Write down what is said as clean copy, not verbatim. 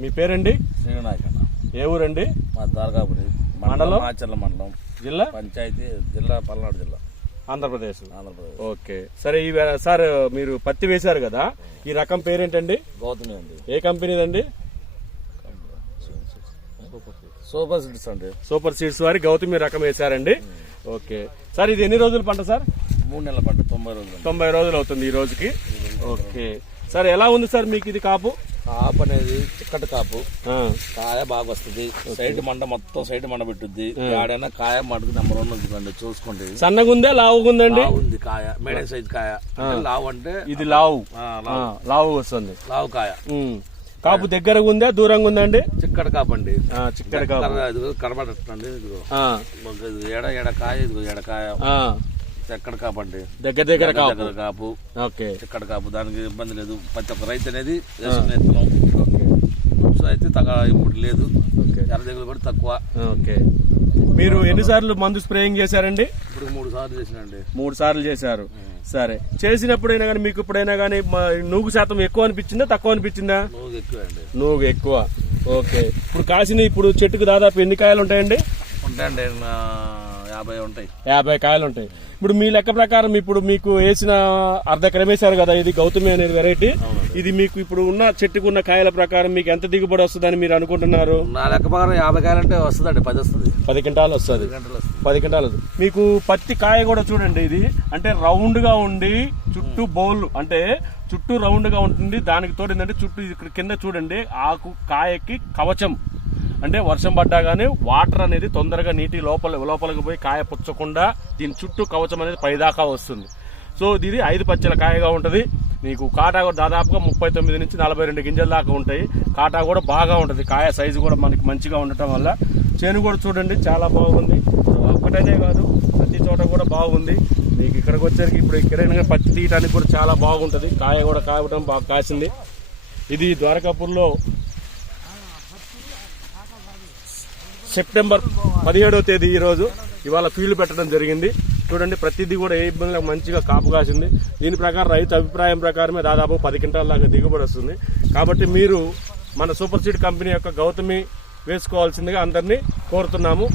మీ పేరండి? శ్రీనాయక్ అన్న. ఏ ఊరండి? మా దార్గాపురి మండలం, ఆచర్ల మండలం, జిల్లా, పంచాయతీ, జిల్లా పల్నాడు జిల్లా, ఆంధ్రప్రదేశ్. ఓకే. సరే సార్ మీరు పత్తి వేశారు కదా, ఈ రకం పేరేంటండి? గౌతమి అండి. ఏ కంపెనీదండి? సూపర్ సీడ్స్ అండి. సూపర్ సీడ్స్ వారి గౌతమి రకం వేశారండి. ఓకే సార్, ఇది ఎన్ని రోజుల పంట సార్? 3 నెలల పంట, 90 రోజులు. 90 రోజులు అవుతుంది ఈ రోజుకి. ఓకే సార్, ఎలా ఉంది సార్ మీకు ఇది కాపు? కాపు అనేది చిక్కటి కాపు, కాయ బాగా వస్తుంది. సైడ్ మండ మొత్తం సైడ్ మండ పెట్టుద్ది. ఆడైనా కాయ మటుకు నెంబర్ 1 ఉంటుంది. చూసుకోండి. సన్నగా ఉందా లావుగా ఉందండి? ఉంది కాయ, మీడియం సైజ్ కాయ. లావు అంటే ఇది లావు వస్తుంది. లావు కాయ. కాపు దగ్గరగా ఉందా దూరంగా ఉందండి? చిక్కటి కాపు అండి. చిక్కటి కాపు కనబడటండి. ఇదిగో ఎడ కాయ, ఇదిగో ఎడకాయ, ఎక్కడ కాపు అండి. దగ్గర కాపు. ఓకే, ఇక్కడ కాపు. దానికి ఇబ్బంది లేదు. ప్రతి ఒక్క రైతు అనేది వేసుకునే విత్తనం. అయితే ఇప్పుడు లేదు. ఎర్ర దిగులు కూడా తక్కువ. ఓకే, మీరు ఎన్నిసార్లు మందు స్ప్రేయింగ్ చేశారండి? ఇప్పుడు 3 సార్లు చేసినండి. 3 సార్లు చేశారు. సరే, చేసినప్పుడైనా కానీ మీకు ఇప్పుడైనా కానీ నూగు శాతం ఎక్కువ అనిపించిందా తక్కువ అనిపించిందా? నూగు ఎక్కువ అండి. నూగు ఎక్కువ. ఓకే, ఇప్పుడు కాసిన ఇప్పుడు చెట్టుకు దాదాపు ఎన్ని కాయలు ఉంటాయండి? ఉంటాయండి 50 ఉంటాయి. 50 కాయలు ఉంటాయి. ఇప్పుడు మీ లెక్క ప్రకారం ఇప్పుడు మీకు వేసిన అర్ధ ఎకరం వేశారు కదా, ఇది గౌతమి అనేది వెరైటీ. ఇది మీకు ఇప్పుడు ఉన్న చెట్టుకున్న కాయల ప్రకారం మీకు ఎంత దిగుబడి వస్తుందని మీరు అనుకుంటున్నారు? నా లెక్క ప్రకారం 50 కాయలు అంటే వస్తుందండి. 10 వస్తుంది. 10 క్వింటాలు వస్తుంది. 10 క్వింటాలు. మీకు పత్తి కాయ కూడా చూడండి, ఇది అంటే రౌండ్ గా ఉండి చుట్టూ బౌల్ అంటే చుట్టూ రౌండ్ గా ఉంటుంది. దానికి తోడు ఏంటంటే చుట్టూ ఇక్కడ కింద చూడండి ఆకు కాయకి కవచం. అంటే వర్షం పడ్డా గానీ వాటర్ అనేది తొందరగా నీటి లోపలికి పోయి కాయ పుచ్చకుండా దీని చుట్టూ కవచం అనేది పైదాకా వస్తుంది. సో ఇది 5 పచ్చల కాయగా ఉంటుంది. మీకు కాటా కూడా దాదాపుగా 39 నుంచి 42 గింజల దాకా ఉంటాయి. కాటా కూడా బాగా ఉంటుంది. కాయ సైజు కూడా మనకి మంచిగా ఉండటం వల్ల చేను కూడా చూడండి చాలా బాగుంది. ఒక్కటైతే కాదు, ప్రతి చోట కూడా బాగుంది. మీకు ఇక్కడికి వచ్చేసరికి ఇప్పుడు ఎక్కడైనా పత్తి తీయడానికి కూడా చాలా బాగుంటుంది. కాయ కూడా కావడం బాగా కాసింది. ఇది ద్వారకాపూర్లో సెప్టెంబర్ 17వ తేదీ ఈరోజు ఇవాళ ఫీల్డ్ పెట్టడం జరిగింది. చూడండి, ప్రతిదీ కూడా ఏ ఇబ్బంది మంచిగా కాపు కాసింది. దీని ప్రకారం రైతు అభిప్రాయం ప్రకారమే దాదాపు 10 క్వింటాల దాకా దిగుబడి వస్తుంది. కాబట్టి మీరు మన సూపర్ సీడ్ కంపెనీ యొక్క గౌతమి వేసుకోవాల్సిందిగా అందరినీ కోరుతున్నాము.